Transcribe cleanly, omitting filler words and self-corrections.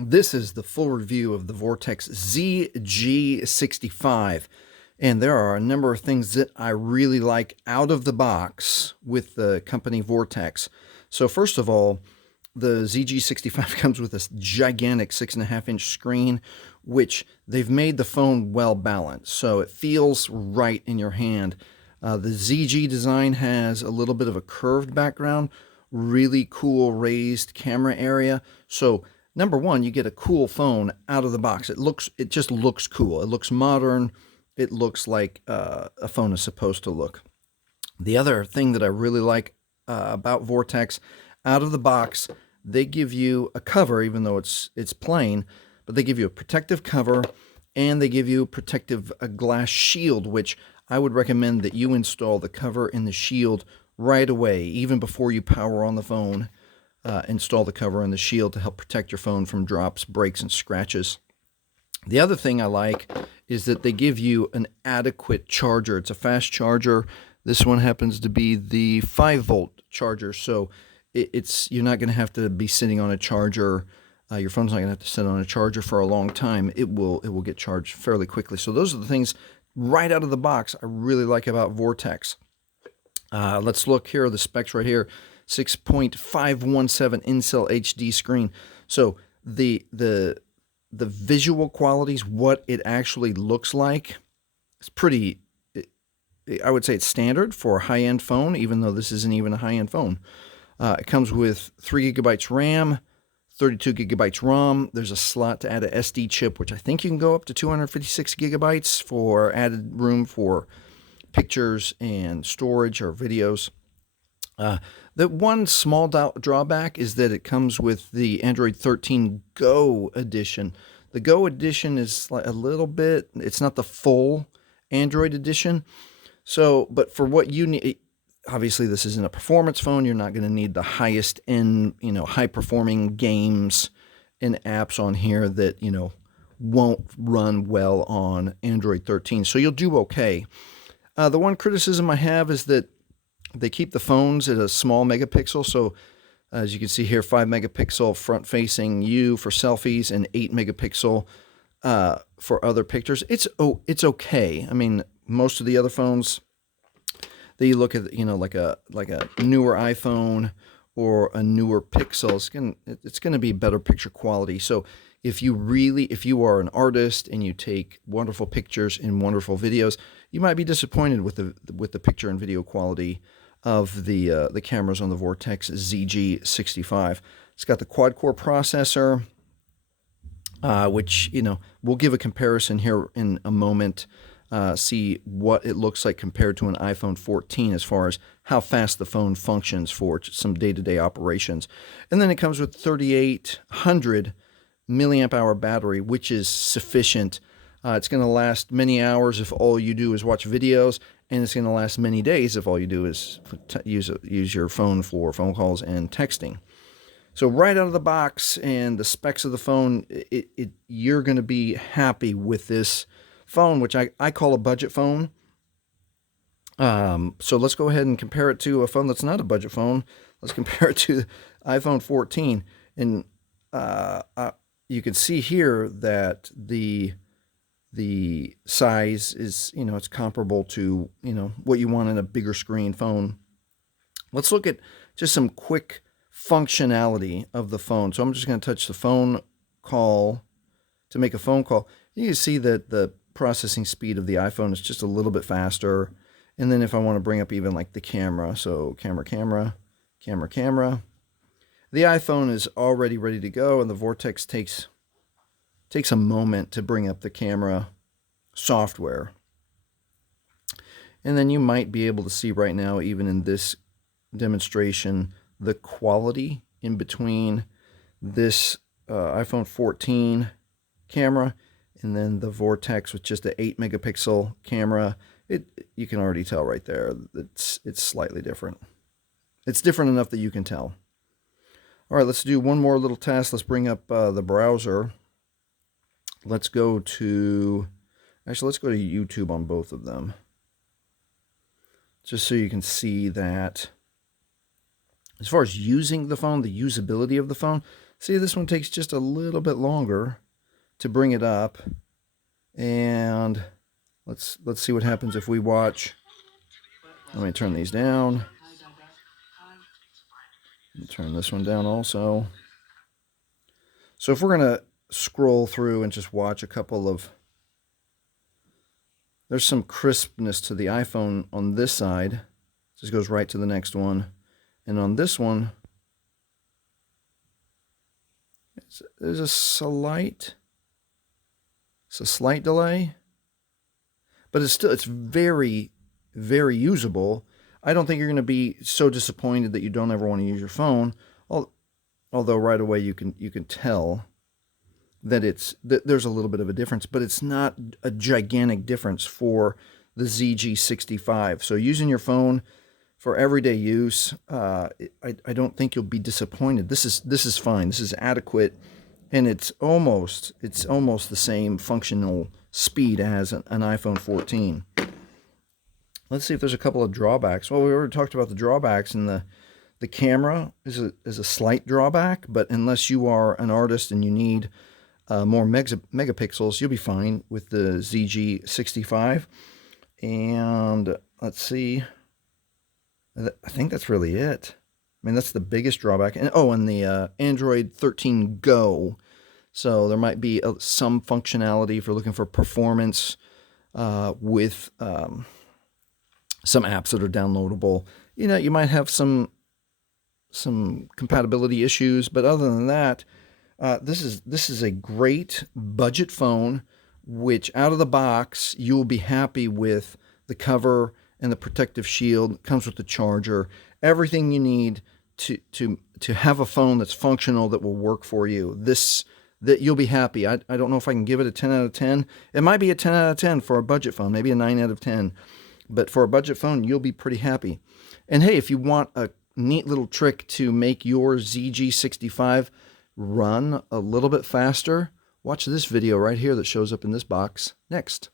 This is the full review of the Vortex ZG65, and there are a number of things that I really like out of the box with the company Vortex. So first of all, the ZG65 comes with this gigantic 6.5-inch screen, which they've made the phone well balanced, so it feels right in your hand. The ZG design has a little bit of a curved background, really cool raised camera area. So number one, you get a cool phone out of the box. It just looks cool. It looks modern. It looks like a phone is supposed to look. The other thing that I really like about Vortex, out of the box, they give you a cover, even though it's plain, but they give you a protective cover and they give you a protective glass shield, which I would recommend that you install the cover and the shield right away, even before you power on the phone. Install the cover and the shield to help protect your phone from drops, breaks, and scratches. The other thing I like is that they give you an adequate charger. It's a fast charger. This one happens to be the 5-volt charger, so you're not going to have to be sitting on a charger. Your phone's not going to have to sit on a charger for a long time. It will get charged fairly quickly. So those are the things right out of the box I really like about Vortex. Let's look. Here are the specs right here. 6.517 in-cell HD screen. So the visual qualities, what it actually looks like, it's pretty, I would say it's standard for a high-end phone, even though this isn't even a high-end phone. It comes with 3 gigabytes RAM, 32 gigabytes ROM. There's a slot to add a SD chip, which I think you can go up to 256 gigabytes for added room for pictures and storage or videos. The one small drawback is that it comes with the Android 13 Go edition. The Go edition is like a little bit, it's not the full Android edition. So, but for what you need, obviously this isn't a performance phone. You're not going to need the highest end, high performing games and apps on here that, won't run well on Android 13. So you'll do okay. The one criticism I have is that they keep the phones at a small megapixel. So as you can see here, 5 megapixel front facing you for selfies and 8 megapixel for other pictures. It's okay. I mean, most of the other phones that you look at, like a newer iPhone or a newer Pixel, it's going to be better picture quality. So if you are an artist and you take wonderful pictures and wonderful videos, you might be disappointed with the picture and video quality of the cameras on the Vortex ZG65. It's got the quad-core processor, which we'll give a comparison here in a moment. See what it looks like compared to an iPhone 14 as far as how fast the phone functions for some day-to-day operations. And then it comes with 3,800 milliamp hour battery, which is sufficient. It's going to last many hours if all you do is watch videos, and it's going to last many days if all you do is use your phone for phone calls and texting. So right out of the box and the specs of the phone, you're going to be happy with this phone, which I call a budget phone. So let's go ahead and compare it to a phone that's not a budget phone. Let's compare it to iPhone 14. And you can see here that the size is, it's comparable to, what you want in a bigger screen phone. Let's look at just some quick functionality of the phone. So I'm just going to touch the phone call to make a phone call. You can see that the processing speed of the iPhone is just a little bit faster. And then if I want to bring up even like the camera, so camera, the iPhone is already ready to go, and the Vortex takes a moment to bring up the camera software. And then you might be able to see right now, even in this demonstration, the quality in between this iPhone 14 camera and then the Vortex with just the 8 megapixel camera. You can already tell right there that it's slightly different. It's different enough that you can tell. All right, let's do one more little test. Let's bring up the browser. Let's go to YouTube on both of them, just so you can see that as far as using the phone, the usability of the phone, See, this one takes just a little bit longer to bring it up. And let's see what happens if we watch. Let me turn these down. Turn this one down also. So if we're going to scroll through and just watch a couple of... There's some crispness to the iPhone on this side. Just goes right to the next one. And on this one, there's a slight delay. But it's very, very usable. I don't think you're going to be so disappointed that you don't ever want to use your phone. Although right away you can tell that there's a little bit of a difference, but it's not a gigantic difference for the ZG65. So using your phone for everyday use, I don't think you'll be disappointed. This is fine. This is adequate, and it's almost the same functional speed as an iPhone 14. Let's see if there's a couple of drawbacks. Well, we already talked about the drawbacks, and the camera is a slight drawback, but unless you are an artist and you need more megapixels, you'll be fine with the ZG65. And let's see. I think that's really it. I mean, that's the biggest drawback. And the Android 13 Go. So there might be some functionality if you're looking for performance with some apps that are downloadable. You might have some compatibility issues, but other than that, this is a great budget phone, which out of the box you will be happy with the cover and the protective shield. It comes with the charger, everything you need to have a phone that's functional, that will work for you. That you'll be happy. I don't know if I can give it a 10 out of 10. It might be a 10 out of 10 for a budget phone, maybe a 9 out of 10. But for a budget phone, you'll be pretty happy. And hey, if you want a neat little trick to make your ZG65 run a little bit faster, watch this video right here that shows up in this box next.